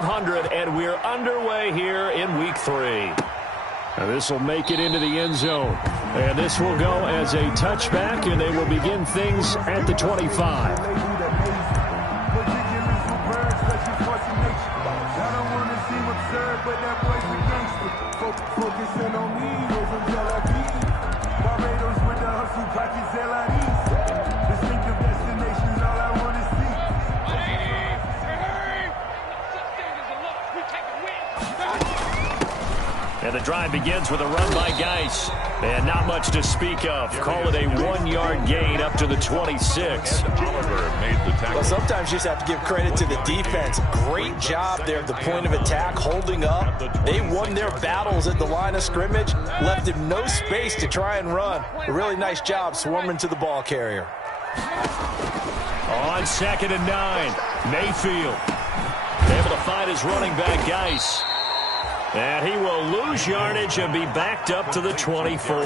500, and we're underway here in Week 3. Now this will make it into the end zone. And this will go as a touchback, and they will begin things at the 25. And the drive begins with a run by Geis. And not much to speak of. Call it a 1-yard gain up to the 26. Well, sometimes you just have to give credit to the defense. Great job there at the point of attack, holding up. They won their battles at the line of scrimmage, left him no space to try and run. A really nice job swarming to the ball carrier. On 2nd and 9, Mayfield able to find his running back, Geis. And he will lose yardage and be backed up to the 24.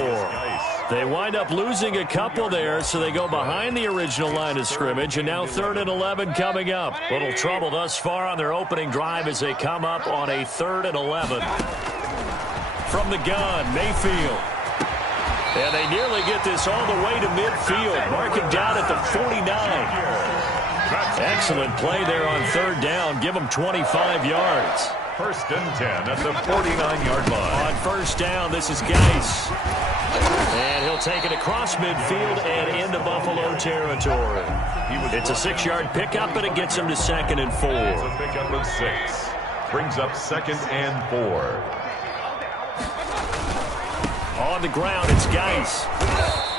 They wind up losing a couple there, so they go behind the original line of scrimmage, and now 3rd and 11 coming up. Little trouble thus far on their opening drive as they come up on a 3rd and 11. From the gun, Mayfield. And they nearly get this all the way to midfield. Marking down at the 49. Excellent play there on 3rd down. Give them 25 yards. 1st and 10 at the 49-yard line. On 1st down, this is Geis. And he'll take it across midfield and into Buffalo territory. It's a 6-yard pickup, and it gets him to 2nd and 4. It's a pickup of 6. Brings up 2nd and 4. On the ground, it's Geis.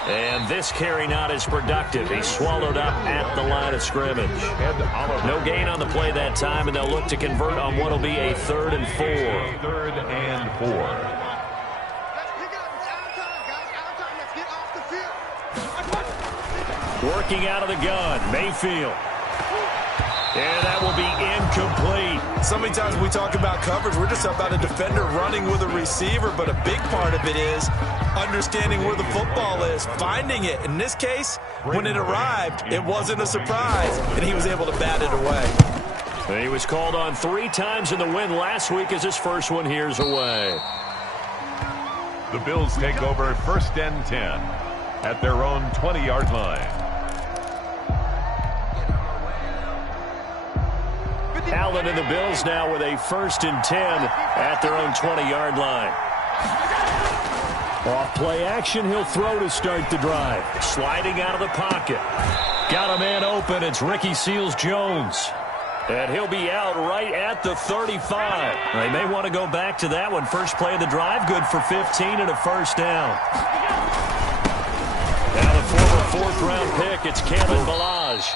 And this carry not as productive. He's swallowed up at the line of scrimmage. No gain on the play that time, and they'll look to convert on what will be a 3rd and 4. 3rd and 4. Working out of the gun, Mayfield. And that will be incomplete. So many times when we talk about coverage, we're just about a defender running with a receiver, but a big part of it is understanding where the football is, finding it. In this case, when it arrived, it wasn't a surprise, and he was able to bat it away. He was called on 3 times in the win last week as his first one here's away. The Bills take over 1st and 10 at their own 20-yard line. Allen and the Bills now with a 1st and 10 at their own 20-yard line. Off play action, he'll throw to start the drive. Sliding out of the pocket. Got a man open, it's Ricky Seals-Jones. And he'll be out right at the 35. They may want to go back to that one. First play of the drive, good for 15 and a 1st down. Now the former 4th-round pick, it's Kalen Ballage.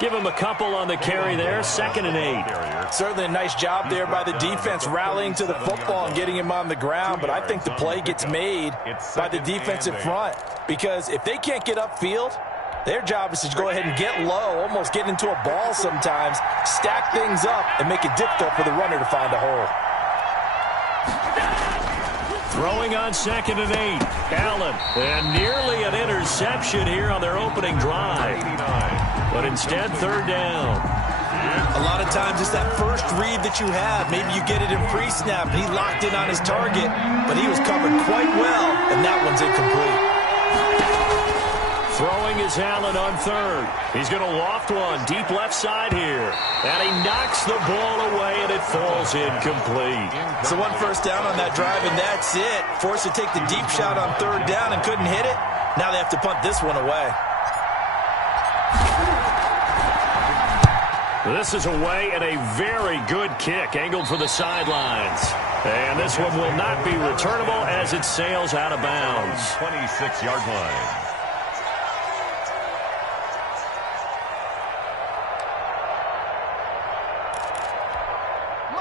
Give him a couple on the carry there, 2nd and 8. Certainly a nice job there by the defense rallying to the football and getting him on the ground, but I think the play gets made by the defensive front because if they can't get upfield, their job is to go ahead and get low, almost get into a ball sometimes, stack things up, and make it difficult for the runner to find a hole. Throwing on 2nd and 8. Allen, and nearly an interception here on their opening drive. But instead, 3rd down. A lot of times it's that first read that you have. Maybe you get it in pre-snap, and he locked in on his target, but he was covered quite well, and that one's incomplete. Throwing is Allen on 3rd. He's going to loft one deep left side here. And he knocks the ball away, and it falls incomplete. So 1 first down on that drive, and that's it. Forced to take the deep shot on 3rd down and couldn't hit it. Now they have to punt this one away. This is away and a very good kick angled for the sidelines. And this one will not be returnable as it sails out of bounds. 26-yard line.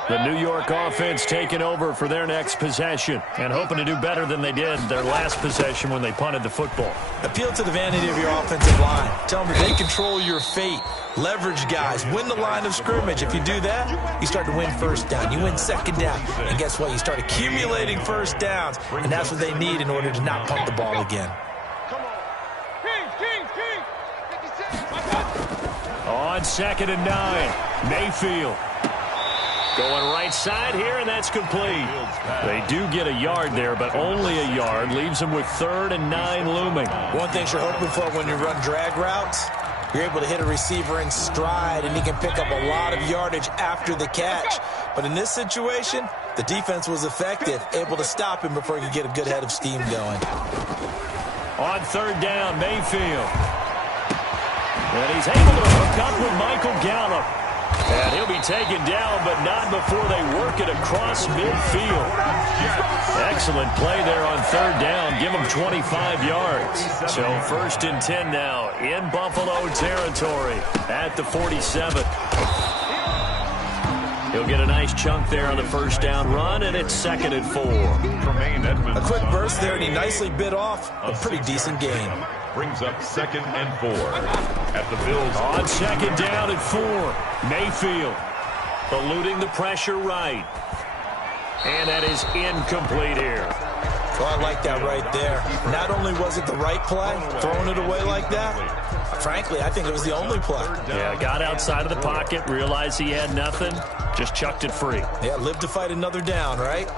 The New York offense taking over for their next possession and hoping to do better than they did their last possession when they punted the football. Appeal to the vanity of your offensive line. Tell them they control your fate. Leverage guys. Win the line of scrimmage. If you do that, you start to win 1st down. You win 2nd down. And guess what? You start accumulating 1st downs. And that's what they need in order to not punt the ball again. On 2nd and 9, Mayfield. Going right side here, and that's complete. They do get a yard there, but only a yard. Leaves them with 3rd and 9 looming. One thing you're hoping for when you run drag routes, you're able to hit a receiver in stride, and he can pick up a lot of yardage after the catch. But in this situation, the defense was effective, able to stop him before he could get a good head of steam going. On 3rd down, Mayfield. And he's able to hook up with Michael Gallup. And he'll be taken down, but not before they work it across midfield. Excellent play there on 3rd down. Give him 25 yards. So 1st and 10 now in Buffalo territory at the 47. He'll get a nice chunk there on the 1st down run, and it's 2nd and 4. A quick burst there, and he nicely bit off a pretty decent gain. Brings up 2nd and 4 at the Bills. On 2nd down and 4, Mayfield eluding the pressure right. And that is incomplete here. Well, I like that right there. Not only was it the right play, throwing it away like that, frankly, I think it was the only play. Yeah, got outside of the pocket, realized he had nothing, just chucked it free. Yeah, live to fight another down, right?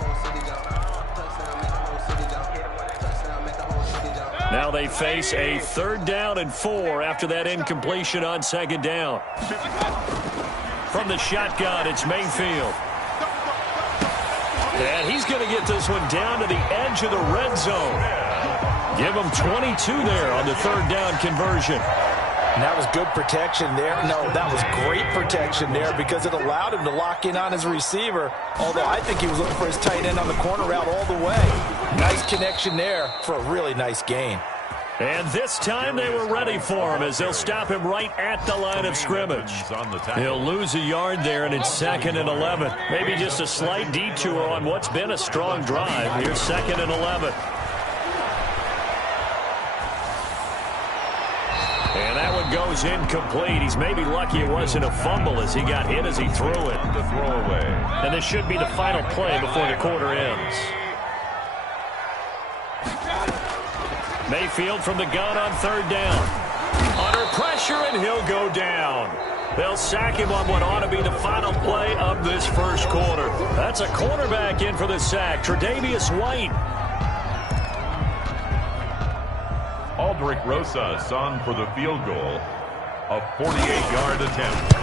Now they face a 3rd down and 4 after that incompletion on 2nd down. From the shotgun, it's Mayfield. And he's going to get this one down to the edge of the red zone. Give him 22 there on the 3rd down conversion. And that was good protection there. No, that was great protection there because it allowed him to lock in on his receiver, although I think he was looking for his tight end on the corner route all the way. Nice connection there for a really nice gain. And this time they were ready for him as they'll stop him right at the line of scrimmage. He'll lose a yard there, and it's 2nd and 11. Maybe just a slight detour on what's been a strong drive. Here's 2nd and 11. And that one goes incomplete. He's maybe lucky it wasn't a fumble as he got hit as he threw it. The throwaway. And this should be the final play before the quarter ends. Mayfield from the gun on 3rd down. Under pressure, and he'll go down. They'll sack him on what ought to be the final play of this 1st quarter. That's a cornerback in for the sack, Tre'Davious White. Aldrich Rosas on for the field goal. A 48-yard attempt.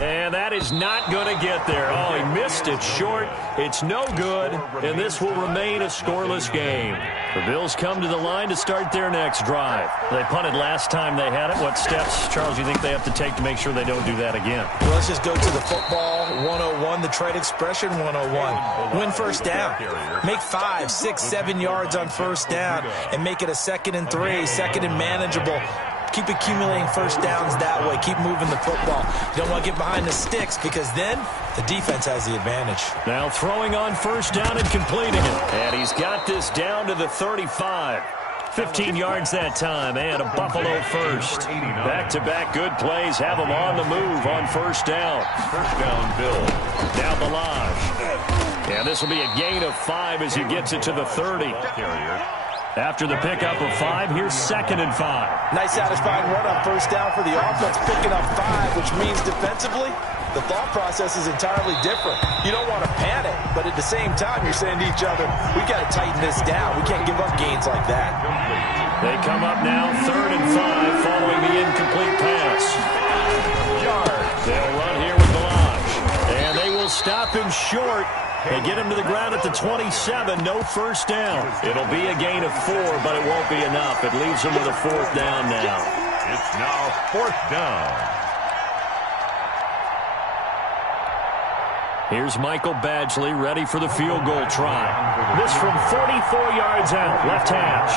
And that is not going to get there. Oh, he missed it short. It's no good, and this will remain a scoreless game. The Bills come to the line to start their next drive. They punted last time they had it. What steps, Charles, do you think they have to take to make sure they don't do that again? Well, let's just go to the football 101, the trade expression 101. Win 1st down. Make 5, 6, 7 yards on 1st down and make it a 2nd and 3, 2nd and manageable. Keep accumulating 1st downs that way. Keep moving the football. You don't want to get behind the sticks because then the defense has the advantage. Now throwing on 1st down and completing it. And he's got this down to the 35. 15 yards that time and a Buffalo 1st. Back-to-back good plays have him on the move on 1st down. 1st down, Bill. Now Balaj. And this will be a gain of 5 as he gets it to the 30. After the pickup of 5, here's 2nd and 5. Nice satisfying run on 1st down for the offense, picking up 5, which means defensively, the thought process is entirely different. You don't want to panic, but at the same time, you're saying to each other, we got to tighten this down. We can't give up gains like that. They come up now 3rd and 5 following the incomplete pass. They'll run here with Balaj. And they will stop him short. They get him to the ground at the 27. No 1st down. It'll be a gain of 4, but it won't be enough. It leaves him with a 4th down now. It's now 4th down. Here's Michael Badgley ready for the field goal try. This from 44 yards out, left hash.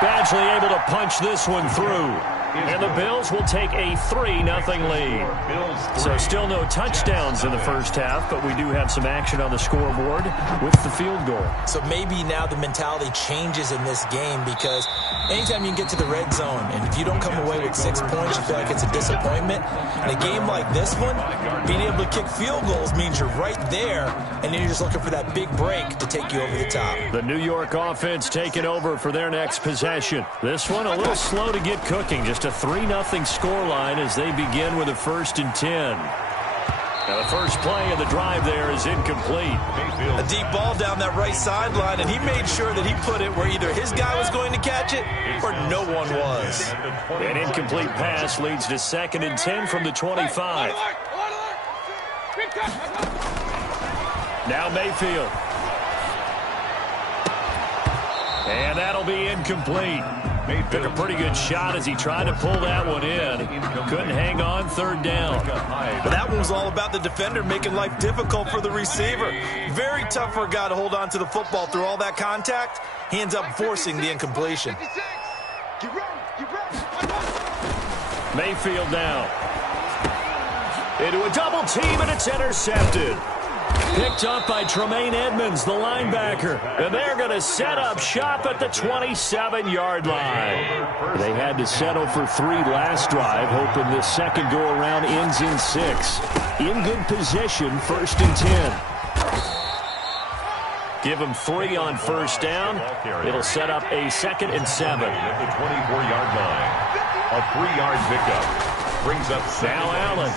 Badgley able to punch this one through. And the Bills will take a 3-0 lead. So still no touchdowns in the first half, but we do have some action on the scoreboard with the field goal. So maybe now the mentality changes in this game, because anytime you can get to the red zone, and if you don't come away with 6 points, you feel like it's a disappointment. In a game like this one, being able to kick field goals means you're right there, and then you're just looking for that big break to take you over the top. The New York offense taking over for their next possession. This one a little slow to get cooking. Just a 3-0 scoreline as they begin with a 1st and 10. Now the first play of the drive there is incomplete. A deep ball down that right sideline, and he made sure that he put it where either his guy was going to catch it or no one was. An incomplete pass leads to 2nd and 10 from the 25. Now Mayfield. And that'll be incomplete. Took a pretty good shot as he tried to pull that one in. Couldn't hang on, 3rd down. Well, that one was all about the defender making life difficult for the receiver. Very tough for a guy to hold on to the football through all that contact. He ends up forcing the incompletion. Mayfield now. Into a double team, and it's intercepted. Picked up by Tremaine Edmonds, the linebacker. And they're going to set up shop at the 27-yard line. They had to settle for 3 last drive, hoping this second go-around ends in 6. In good position, 1st and 10. Give them 3 on 1st down. It'll set up a 2nd and 7. At the 24-yard line. A 3-yard pickup. Brings up now Allen.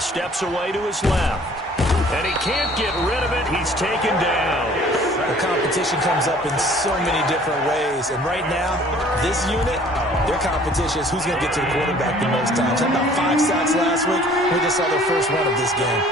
Steps away to his left. And he can't get rid of it. He's taken down. The competition comes up in so many different ways. And right now, this unit, their competition is who's going to get to the quarterback the most times. Had about 5 sacks last week. We just saw their first one of this game.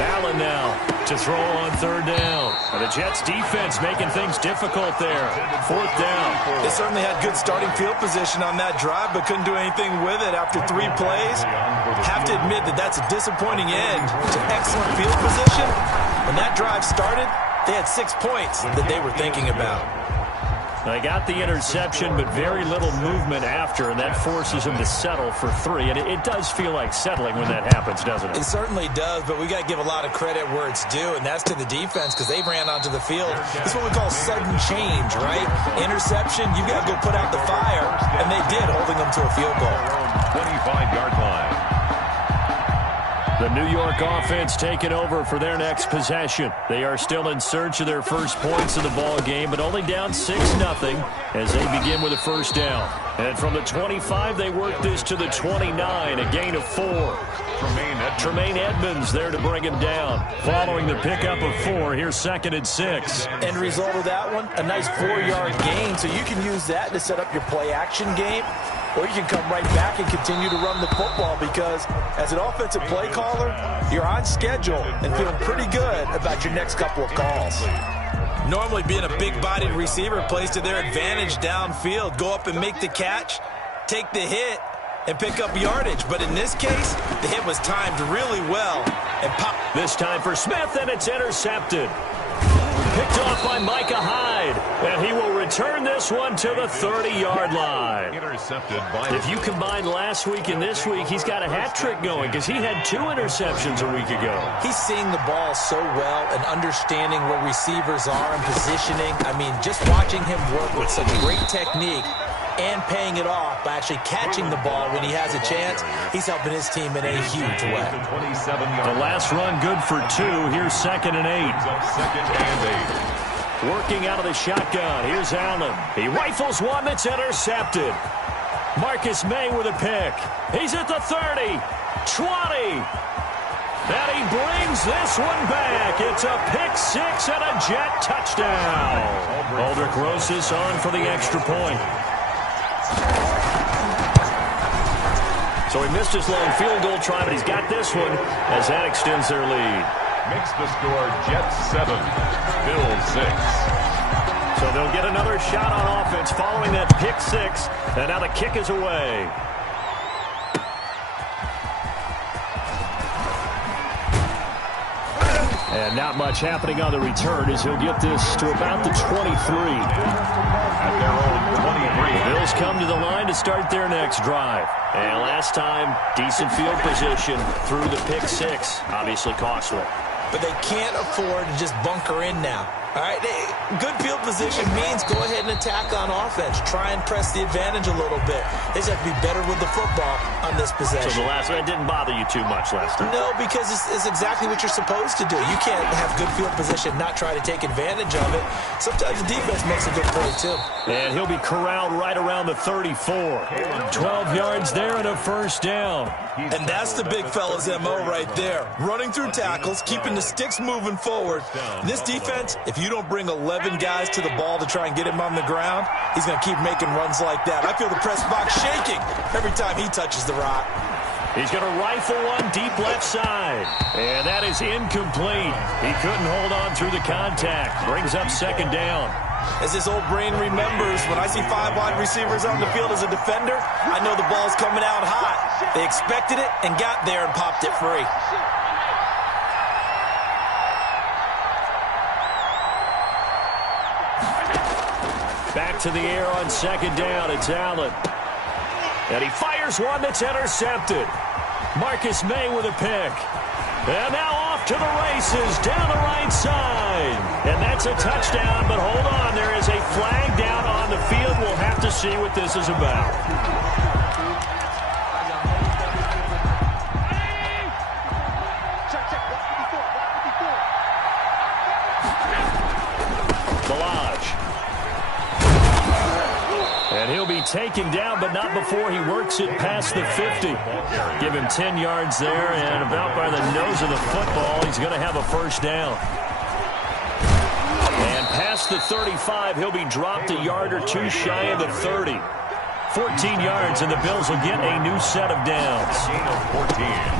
Allen now to throw on 3rd down. And the Jets defense making things difficult there. 4th down. They certainly had good starting field position on that drive, but couldn't do anything with it after 3 plays. Have to admit that that's a disappointing end to excellent field position. When that drive started, they had 6 points that they were thinking about. They got the interception, but very little movement after, and that forces them to settle for 3. And it does feel like settling when that happens, doesn't it? It certainly does, but we got to give a lot of credit where it's due, and that's to the defense, because they ran onto the field. It's what we call sudden change, right? Interception, you got to go put out the fire, and they did, holding them to a field goal. 25-yard line. The New York offense taking over for their next possession. They are still in search of their first points of the ball game, but only down 6-0 as they begin with a 1st down. And from the 25, they work this to the 29, a gain of 4. Tremaine Edmonds there to bring him down. Following the pickup of 4, here's 2nd and 6. End result of that one, a nice 4-yard gain, so you can use that to set up your play-action game. Or you can come right back and continue to run the football, because as an offensive play caller, you're on schedule and feeling pretty good about your next couple of calls. Normally being a big-bodied receiver plays to their advantage downfield. Go up and make the catch, take the hit, and pick up yardage. But in this case, the hit was timed really well and pop. This time for Smith, and it's intercepted. Picked off by Micah Hyde, and he will return this one to the 30-yard line. Intercepted by. If you combine last week and this week, he's got a hat trick going, because he had 2 interceptions a week ago. He's seeing the ball so well and understanding where receivers are and positioning. I mean, just watching him work with such great technique and paying it off by actually catching the ball when he has a chance, he's helping his team in a huge way. The last run good for 2. Here's 2nd and 8. 2nd and 8. Working out of the shotgun. Here's Allen. He rifles one that's intercepted. Marcus May with a pick. He's at the 30, 20. And he brings this one back. It's a pick 6 and a Jet touchdown. Aldrich Rosas on for the extra point. So he missed his long field goal try, but he's got this one as that extends their lead. Makes the score Jets 7, Bills 6. So they'll get another shot on offense following that pick 6, and now the kick is away. And not much happening on the return as he'll get this to about the 23. At their own 23. Bills come to the line to start their next drive. And last time, decent field position through the pick six. Obviously costly. But they can't afford to just bunker in now. All right, good field position means go ahead and attack on offense. Try and press the advantage a little bit. They just have to be better with the football on this possession. So the last one didn't bother you too much last time? No, because it's exactly what you're supposed to do. You can't have good field position, not try to take advantage of it. Sometimes the defense makes a good play, too. And he'll be corralled right around the 34. 12 yards there and a first down. And that's the big fella's MO right there. Running through tackles, keeping the sticks moving forward. This defense, if you don't bring 11 guys to the ball to try and get him on the ground, he's going to keep making runs like that. I feel the press box shaking every time he touches the rock. He's going to rifle one deep left side. And that is incomplete. He couldn't hold on through the contact. Brings up second down. As his old brain remembers, when I see 5 wide receivers on the field as a defender, I know the ball's coming out hot. They expected it and got there and popped it free. Back to the air on second down. It's Allen. And he fires one that's intercepted. Marcus May with a pick. And now off to the races down the right side. And that's a touchdown, but hold on. There is a flag down on the field. We'll have to see what this is about. And he'll be taken down, but not before he works it past the 50. Give him 10 yards there, and about by the nose of the football, he's going to have a first down. And past the 35, he'll be dropped a yard or two shy of the 30. 14 yards, and the Bills will get a new set of downs.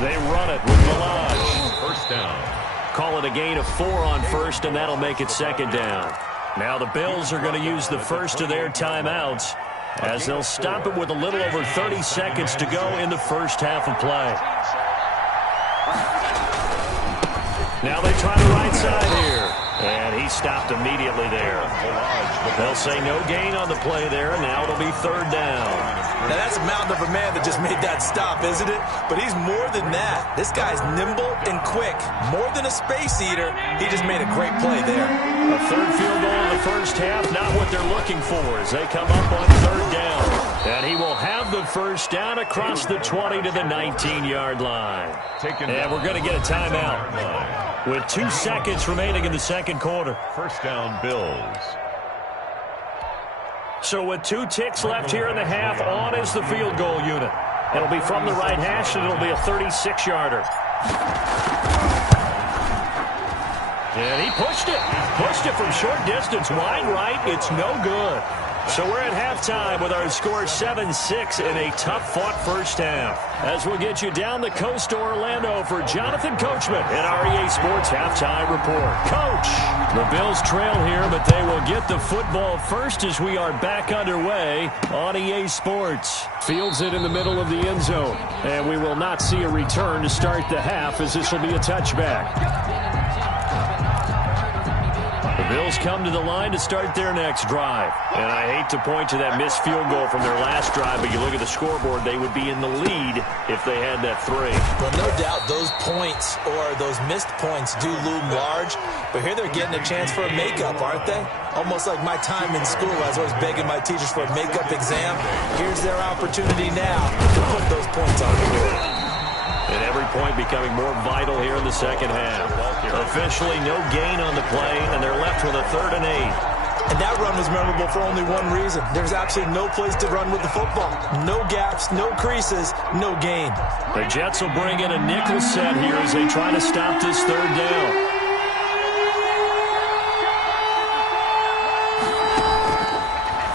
They run it with Milage. First down. Call it a gain of 4 on first, and that'll make it second down. Now the Bills are going to use the first of their timeouts as they'll stop it with a little over 30 seconds to go in the first half of play. Now they try the right side here. And he stopped immediately there. They'll say no gain on the play there, and now it'll be third down. Now that's a mountain of a man that just made that stop, isn't it? But he's more than that. This guy's nimble and quick. More than a space eater, he just made a great play there. A third field goal in the first half, not what they're looking for as they come up on third down. And he will have the first down across the 20 to the 19-yard line. And we're going to get a timeout with 2 seconds remaining in the second quarter. First down, Bills. So with 2 ticks left here in the half, on is the field goal unit. It'll be from the right hash, and it'll be a 36-yarder. And he pushed it. Pushed it from short distance, wide right. It's no good. So we're at halftime with our score 7-6 in a tough-fought first half. As we'll get you down the coast to Orlando for Jonathan Coachman at our EA Sports Halftime Report. Coach, the Bills trail here, but they will get the football first as we are back underway on EA Sports. Fields it in the middle of the end zone, and we will not see a return to start the half as this will be a touchback. The Bills come to the line to start their next drive. And I hate to point to that missed field goal from their last drive, but you look at the scoreboard, they would be in the lead if they had that 3. Well, no doubt those points or those missed points do loom large, but here they're getting a chance for a makeup, aren't they? Almost like my time in school, I was always begging my teachers for a makeup exam. Here's their opportunity now to put those points on the board. And every point becoming more vital here in the second half. Officially no gain on the play, and they're left with a 3rd and 8. And that run was memorable for only one reason. There's absolutely no place to run with the football. No gaps, no creases, no gain. The Jets will bring in a nickel set here as they try to stop this 3rd down.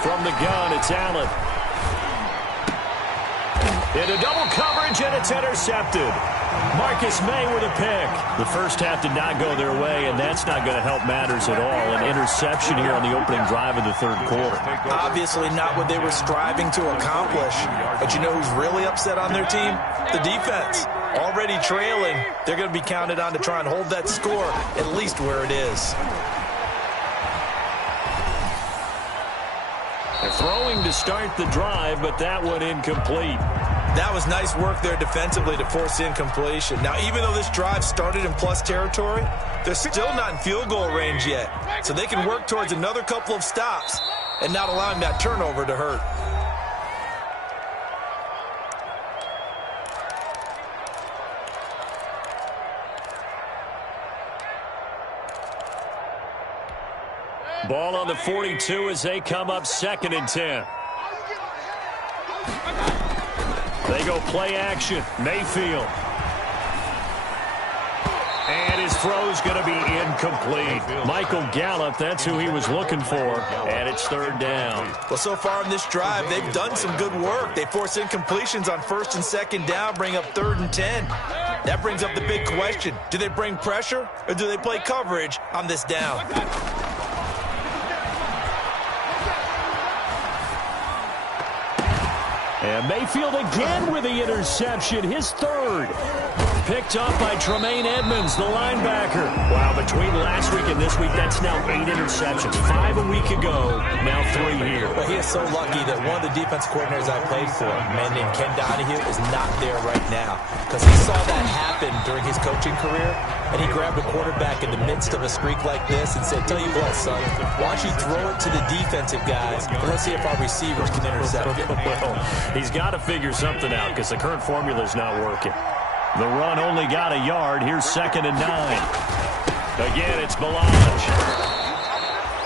From the gun, it's Allen. Into double coverage, and it's intercepted. Marcus May with a pick. The first half did not go their way, and that's not going to help matters at all. An interception here on the opening drive of the 3rd quarter. Obviously not what they were striving to accomplish. But you know who's really upset on their team? The defense. already trailing, they're going to be counted on to try and hold that score at least where it is. They're throwing to start the drive, but that one incomplete. That was nice work there defensively to force incompletion. Now, even though this drive started in plus territory, they're still not in field goal range yet. So they can work towards another couple of stops and not allowing that turnover to hurt. Ball on the 42 as they come up 2nd and 10. They go play action. Mayfield. And his throw's going to be incomplete. Michael Gallup, that's who he was looking for. And it's 3rd down. Well, so far in this drive, they've done some good work. They force incompletions on 1st and 2nd down, bring up 3rd and 10. That brings up the big question. Do they bring pressure or do they play coverage on this down? And Mayfield again with the interception, his 3rd. Picked up by Tremaine Edmonds, the linebacker. Wow, between last week and this week, that's now 8 interceptions. 5 a week ago, now 3 here. Well, he is so lucky that one of the defense coordinators I played for, a man named Ken Donahue, is not there right now. Because he saw that happen during his coaching career, and he grabbed a quarterback in the midst of a streak like this and said, tell you what, son, why don't you throw it to the defensive guys, and let's see if our receivers can intercept it. Well, he's got to figure something out because the current formula is not working. The run only got a yard. Here's 2nd and 9. Again, it's Melange.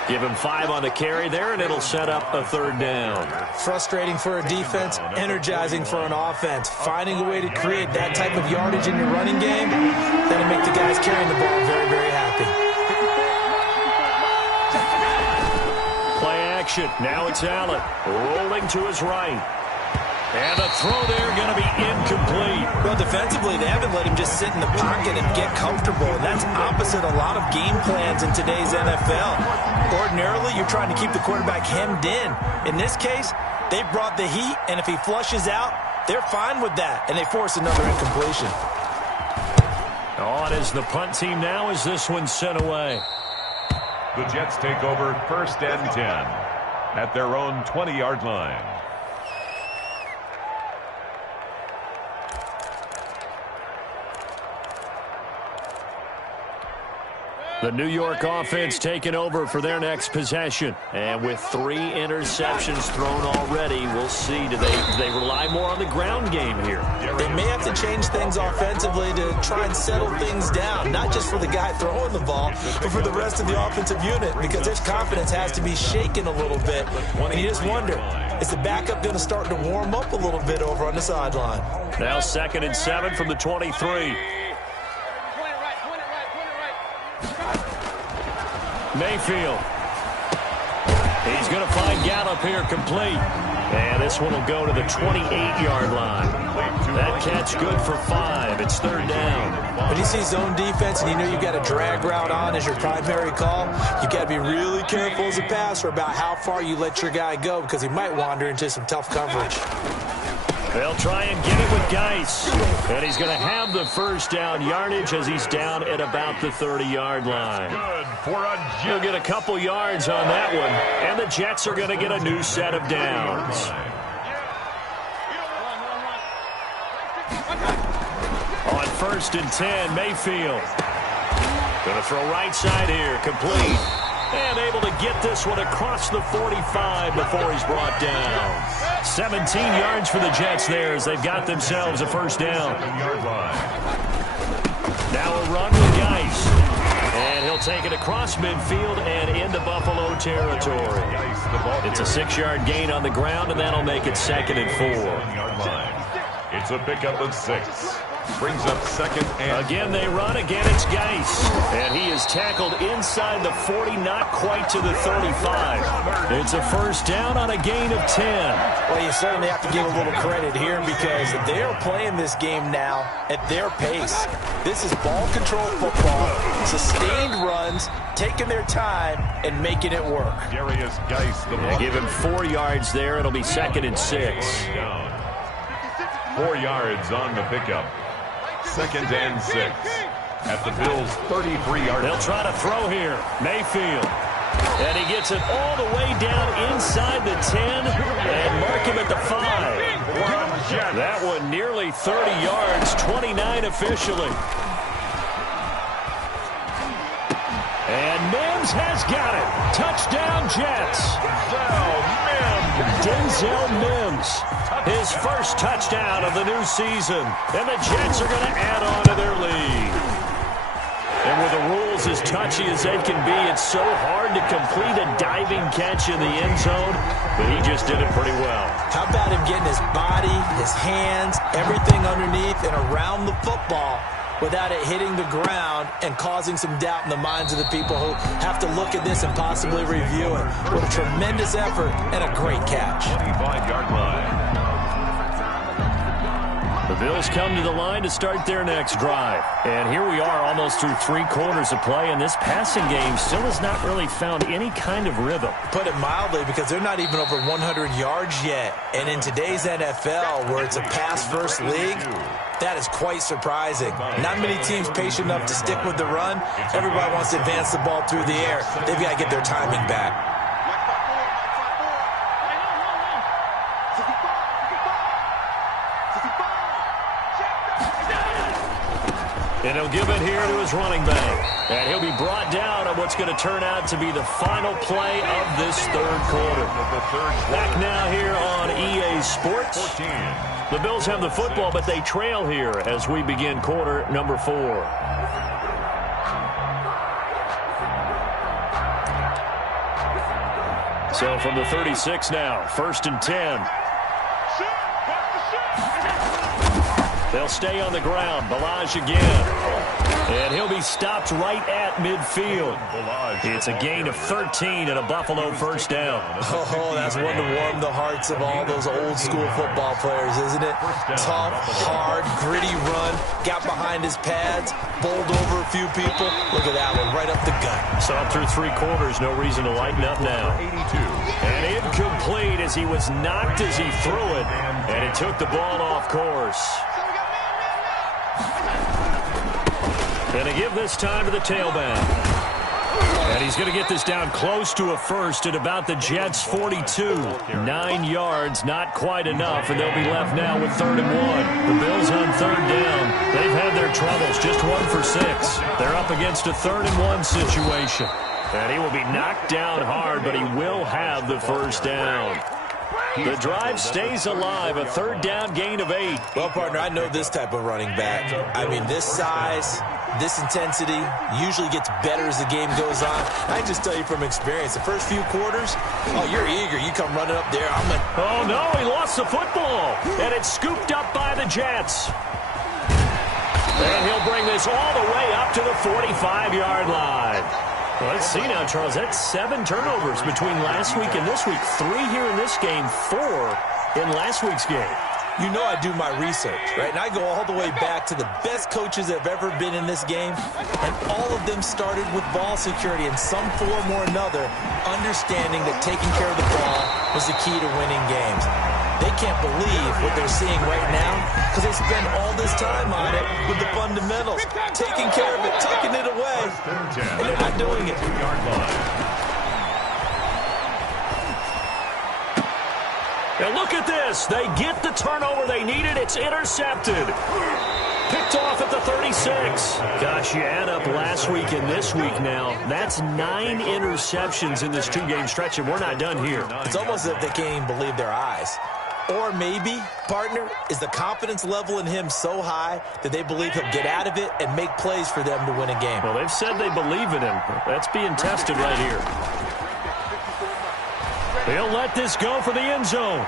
Give him 5 on the carry there, and it'll set up a 3rd down. Frustrating for a defense, energizing for an offense. Finding a way to create that type of yardage in your running game, that'll make the guys carrying the ball very, very happy. Play action. Now it's Allen. Rolling to his right. And the throw there going to be incomplete. Well, defensively, they haven't let him just sit in the pocket and get comfortable. And that's opposite a lot of game plans in today's NFL. Ordinarily, you're trying to keep the quarterback hemmed in. In this case, they brought the heat, and if he flushes out, they're fine with that, and they force another incompletion. On is the punt team now as this one's sent away. The Jets take over 1st and 10 at their own 20-yard line. The New York offense taking over for their next possession. And with 3 interceptions thrown already, we'll see. Do they rely more on the ground game here? They may have to change things offensively to try and settle things down, not just for the guy throwing the ball, but for the rest of the offensive unit, because their confidence has to be shaken a little bit. And you just wonder, is the backup going to start to warm up a little bit over on the sideline? Now 2nd and 7 from the 23. Mayfield. He's going to find Gallup here complete. And this one will go to the 28-yard line. That catch good for 5. It's 3rd down. When you see zone defense and you know you've got a drag route on as your primary call, you've got to be really careful as a passer about how far you let your guy go because he might wander into some tough coverage. They'll try and get it with Geis. And he's going to have the 1st down yardage as he's down at about the 30-yard line. He'll get a couple yards on that one. And the Jets are going to get a new set of downs. On 1st and 10, Mayfield. Going to throw right side here. Complete. And able to get this one across the 45 before he's brought down. 17 yards for the Jets there as they've got themselves a 1st down. Now a run with Geis. And he'll take it across midfield and into Buffalo territory. It's a 6-yard gain on the ground, and that'll make it 2nd and 4. It's a pickup of 6. Brings up 2nd and... Again, they run. Again, it's Geis. And he is tackled inside the 40, not quite to the 35. It's a 1st down on a gain of 10. Well, you certainly have to give a little credit here because they're playing this game now at their pace. This is ball control football, sustained runs, taking their time, and making it work. Darius Geis, give him 4 yards there. It'll be 2nd and 6. 4 yards on the pickup. 2nd and 6 at the Bills' 33-yard line. They'll try to throw here. Mayfield. And he gets it all the way down inside the 10 and mark him at the 5. That one nearly 30 yards, 29 officially. And Mims has got it. Touchdown, Jets. Denzel Mims, his first touchdown of the new season. And the Jets are going to add on to their lead. And with the rules as touchy as they can be, it's so hard to complete a diving catch in the end zone, but he just did it pretty well. How about him getting his body, his hands, everything underneath and around the football without it hitting the ground and causing some doubt in the minds of the people who have to look at this and possibly review it. What a tremendous effort and a great catch. 25-yard line. The Bills come to the line to start their next drive. And here we are almost through 3 quarters of play, and this passing game still has not really found any kind of rhythm. Put it mildly, because they're not even over 100 yards yet. And in today's NFL, where it's a pass-first league, that is quite surprising. Not many teams patient enough to stick with the run. Everybody wants to advance the ball through the air. They've got to get their timing back. And he'll give it here to his running back. And he'll be brought down on what's going to turn out to be the final play of this third quarter. Back now here on EA Sports. The Bills have the football, but they trail here as we begin quarter number 4. So from the 36 now, 1st and 10. They'll stay on the ground. Balaj again. And he'll be stopped right at midfield. It's a gain of 13 and a Buffalo first down. Oh, that's one to warm the hearts of all those old school football players, isn't it? Tough, hard, gritty run. Got behind his pads, bowled over a few people. Look at that one, right up the gut. So through 3 quarters, no reason to lighten up now. And incomplete as he was knocked as he threw it. And it took the ball off course. And to give this time to the tailback. And he's going to get this down close to a first at about the Jets' 42. 9 yards, not quite enough, and they'll be left now with 3rd and 1. The Bills on 3rd down. They've had their troubles, just 1 for 6. They're up against a 3rd and 1 situation. And he will be knocked down hard, but he will have the first down. The drive stays alive, a 3rd down gain of 8. Well, partner, I know this type of running back. I mean, this size, this intensity usually gets better as the game goes on. I can just tell you from experience, the first few quarters, oh, you're eager. You come running up there. Oh, no, he lost the football. And it's scooped up by the Jets. And he'll bring this all the way up to the 45-yard line. Well, let's see now, Charles. That's 7 turnovers between last week and this week. 3 here in this game, 4 in last week's game. You know I do my research, right? And I go all the way back to the best coaches that have ever been in this game. And all of them started with ball security in some form or another, understanding that taking care of the ball was the key to winning games. They can't believe what they're seeing right now because they spend all this time on it with the fundamentals, taking care of it, tucking it away, and they're not doing it. And look at this. They get the turnover they needed. It's intercepted. Picked off at the 36. Gosh, you add up last week and this week now. That's 9 interceptions in this 2-game stretch, and we're not done here. It's almost as if they can't even believe their eyes. Or maybe, partner, is the confidence level in him so high that they believe he'll get out of it and make plays for them to win a game. Well, they've said they believe in him. That's being tested right here. They'll let this go for the end zone.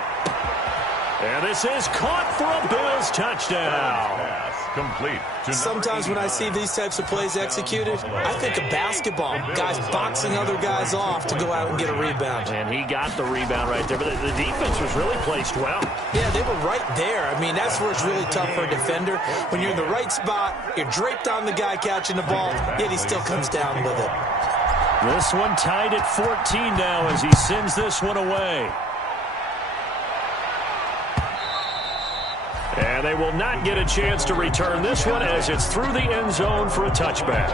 And this is caught for a Bills touchdown. Complete. Sometimes when I see these types of plays executed, I think of basketball. Guys boxing other guys off to go out and get a rebound. And he got the rebound right there, but the defense was really placed well. Yeah, they were right there. I mean, that's where it's really tough for a defender. When you're in the right spot, you're draped on the guy catching the ball, yet he still comes down with it. This one tied at 14 now as he sends this one away. And And they will not get a chance to return this one as it's through the end zone for a touchback.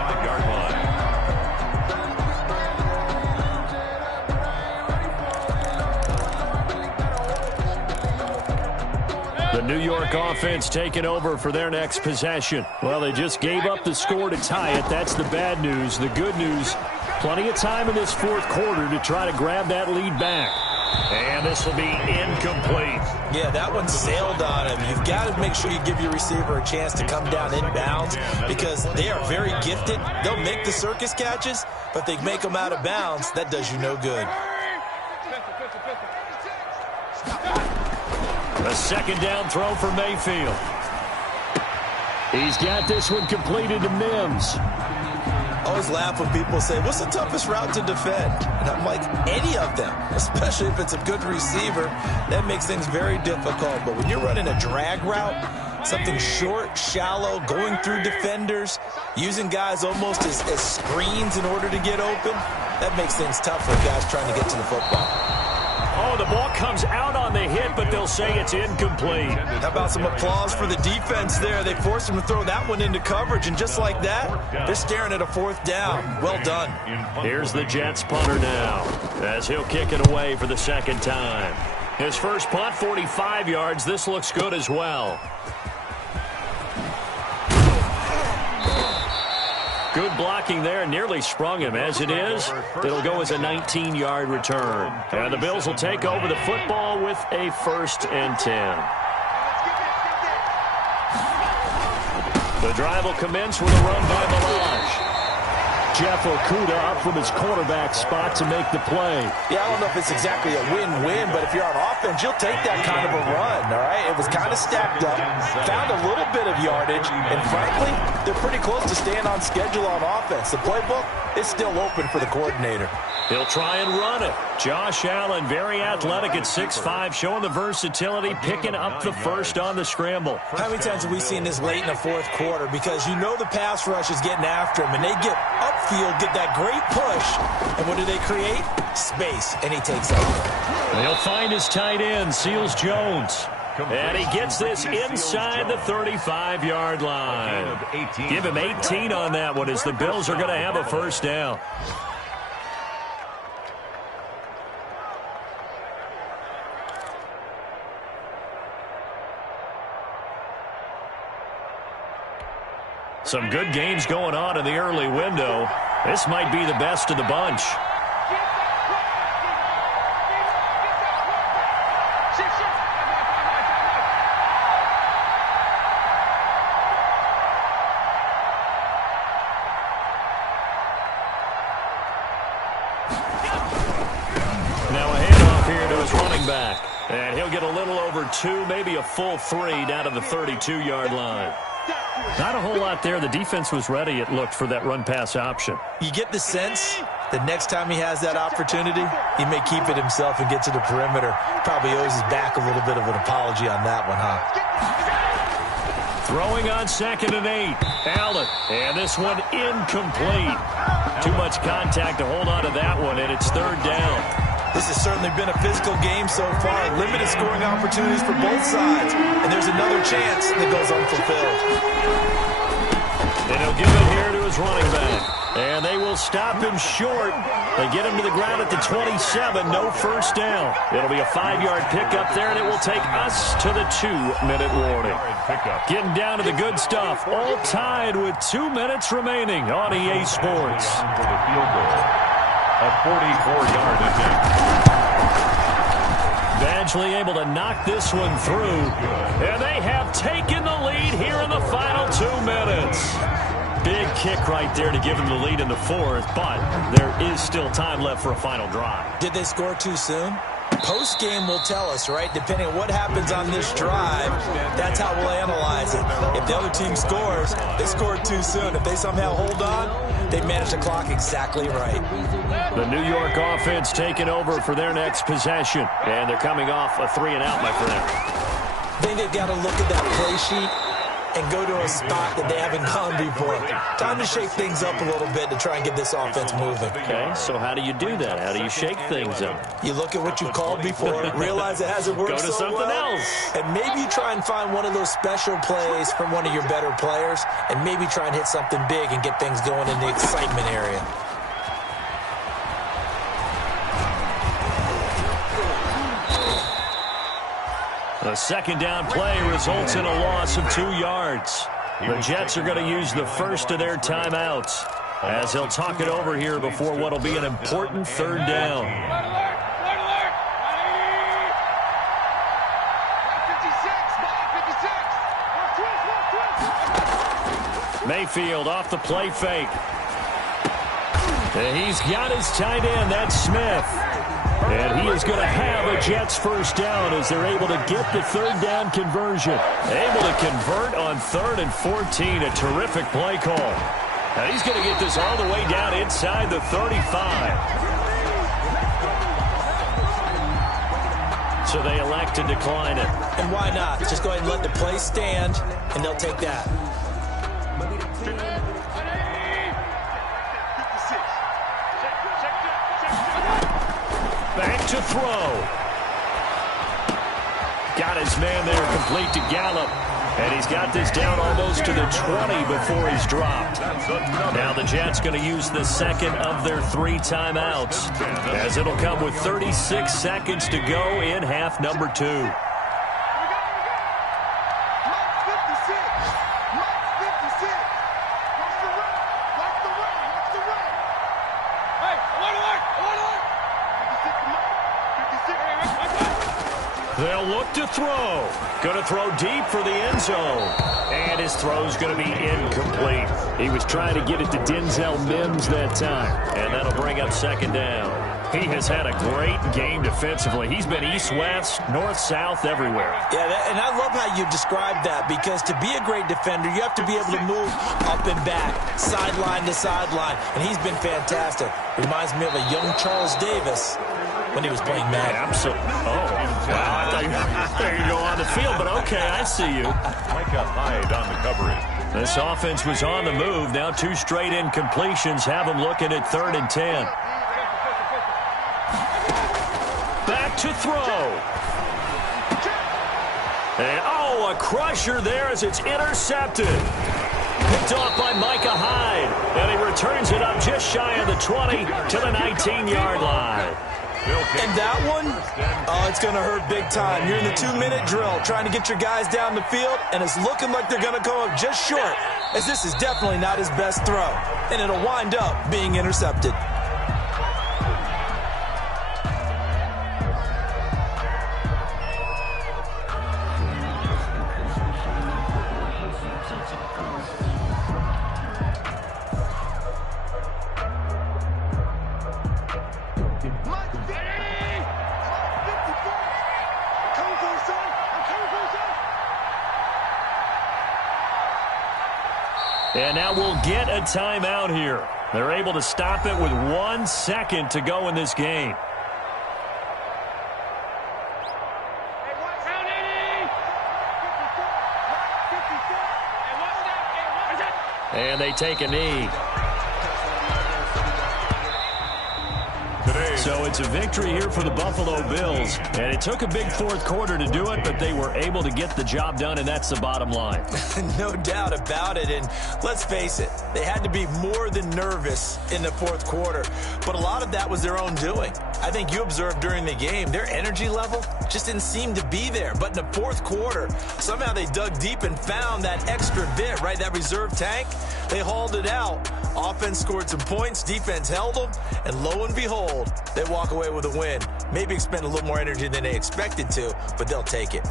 The New York offense taking over for their next possession. Well, they just gave up the score to tie it. That's the bad news. The good news, plenty of time in this fourth quarter to try to grab that lead back. And this will be incomplete. Yeah, that one sailed on him. You've got to make sure you give your receiver a chance to come down inbounds because they are very gifted. They'll make the circus catches, but they make them out of bounds. That does you no good. A second down throw for Mayfield. He's got this one completed to Mims. I always laugh when people say, what's the toughest route to defend? And I'm like, any of them, especially if it's a good receiver. That makes things very difficult. But when you're running a drag route, something short, shallow, going through defenders, using guys almost as screens in order to get open, that makes things tough for guys trying to get to the football. Oh, the ball comes out on the hit, but they'll say it's incomplete. How about some applause for the defense there? They forced him to throw that one into coverage, and just like that, they're staring at a fourth down. Well done. Here's the Jets punter now, as he'll kick it away for the second time. His first punt, 45 yards. This looks good as well. Good blocking there, nearly sprung him. As it is, it'll go as a 19-yard return. And the Bills will take over the football with a 1st and 10. The drive will commence with a run by Melange. Jeff Okudah up from his quarterback spot to make the play. Yeah, I don't know if it's exactly a win-win, but if you're on offense, you'll take that kind of a run, all right? It was kind of stacked up, found a little bit of yardage, and frankly, they're pretty close to staying on schedule on offense. The playbook is still open for the coordinator. He'll try and run it. Josh Allen, very athletic at 6'5", showing the versatility, picking up the first on the scramble. How many times have we seen this late in the fourth quarter? Because you know the pass rush is getting after him, and they get upfield, get that great push, and what do they create? Space, and he takes off. He'll find his tight end, Seals Jones. And he gets this inside the 35-yard line. Give him 18 on that one as the Bills are going to have a first down. Some good games going on in the early window. This might be the best of the bunch. Now a handoff here to his running back. And he'll get a little over 2, maybe a full 3 down to the 32-yard line. Not a whole lot there. The defense was ready, it looked, for that run-pass option. You get the sense that next time he has that opportunity, he may keep it himself and get to the perimeter. Probably owes his back a little bit of an apology on that one, huh? Throwing on 2nd and 8. Allen. And this one incomplete. Too much contact to hold on to that one, and it's 3rd down. This has certainly been a physical game so far. Limited scoring opportunities for both sides. And there's another chance that goes unfulfilled. And he'll give it here to his running back. And they will stop him short. They get him to the ground at the 27. No first down. It'll be a 5-yard pickup there, and it will take us to the 2-minute warning. Getting down to the good stuff. All tied with 2 minutes remaining on EA Sports. A 44-yard attempt. Eventually able to knock this one through. And they have taken the lead here in the final 2 minutes. Big kick right there to give them the lead in the 4th, but there is still time left for a final drive. Did they score too soon? Post-game will tell us, right? Depending on what happens on this drive, that's how we'll analyze it. If the other team scores, they scored too soon. If they somehow hold on, they manage the clock exactly right. The New York offense taking over for their next possession, and they're coming off a 3-and-out, my friend. I think they've got to look at that play sheet and go to a spot that they haven't gone before. Time to shake things up a little bit to try and get this offense moving. Okay, so how do you do that? How do you shake things up? You look at what you called before, realize it hasn't worked Go to so something well, else. and maybe you try and find one of those special plays from one of your better players, and maybe try and hit something big and get things going in the excitement area. A second down play results in a loss of 2 yards. The Jets are going to use the first of their timeouts as they'll talk it over here before what will be an important third down. Mayfield off the play fake. And he's got his tight end, that's Smith. And he is going to have a Jets first down as they're able to get the third down conversion. Able to convert on 3rd and 14, a terrific play call. And he's going to get this all the way down inside the 35. So they elect to decline it. And why not? Just go ahead and let the play stand, and they'll take that. Back to throw. Got his man there complete to Gallup. And he's got this down almost to the 20 before he's dropped. Now the Jets going to use the second of their 3 timeouts, as it'll come with 36 seconds to go in half number 2. They'll look to throw. Going to throw deep for the end zone. And his throw's going to be incomplete. He was trying to get it to Denzel Mims that time. And that'll bring up second down. He has had a great game defensively. He's been east-west, north-south, everywhere. Yeah, and I love how you described that, because to be a great defender, you have to be able to move up and back, sideline to sideline. And he's been fantastic. Reminds me of a young Charles Davis when he was playing Madden. Absolutely. Oh, wow. I thought you were going to go on the field, but okay, I see you. Micah Hyde on the coverage. This offense was on the move. Now 2 straight incompletions have them looking at 3rd and 10. Back to throw. And, oh, a crusher there as it's intercepted. Picked off by Micah Hyde. And he returns it up just shy of the 20 to the 19-yard line. And that one, oh, it's going to hurt big time. You're in the 2-minute drill trying to get your guys down the field, and it's looking like they're going to go up just short, as this is definitely not his best throw. And it'll wind up being intercepted. And now we'll get a timeout here. They're able to stop it with 1 second to go in this game. And they take a knee. So it's a victory here for the Buffalo Bills. And it took a big 4th quarter to do it, but they were able to get the job done, and that's the bottom line. No doubt about it. And let's face it, they had to be more than nervous in the 4th quarter. But a lot of that was their own doing. I think you observed during the game, their energy level just didn't seem to be there. But in the 4th quarter, somehow they dug deep and found that extra bit, right? That reserve tank. They hauled it out. Offense scored some points. Defense held them. And lo and behold, they walk away with a win. Maybe expend a little more energy than they expected to, but they'll take it.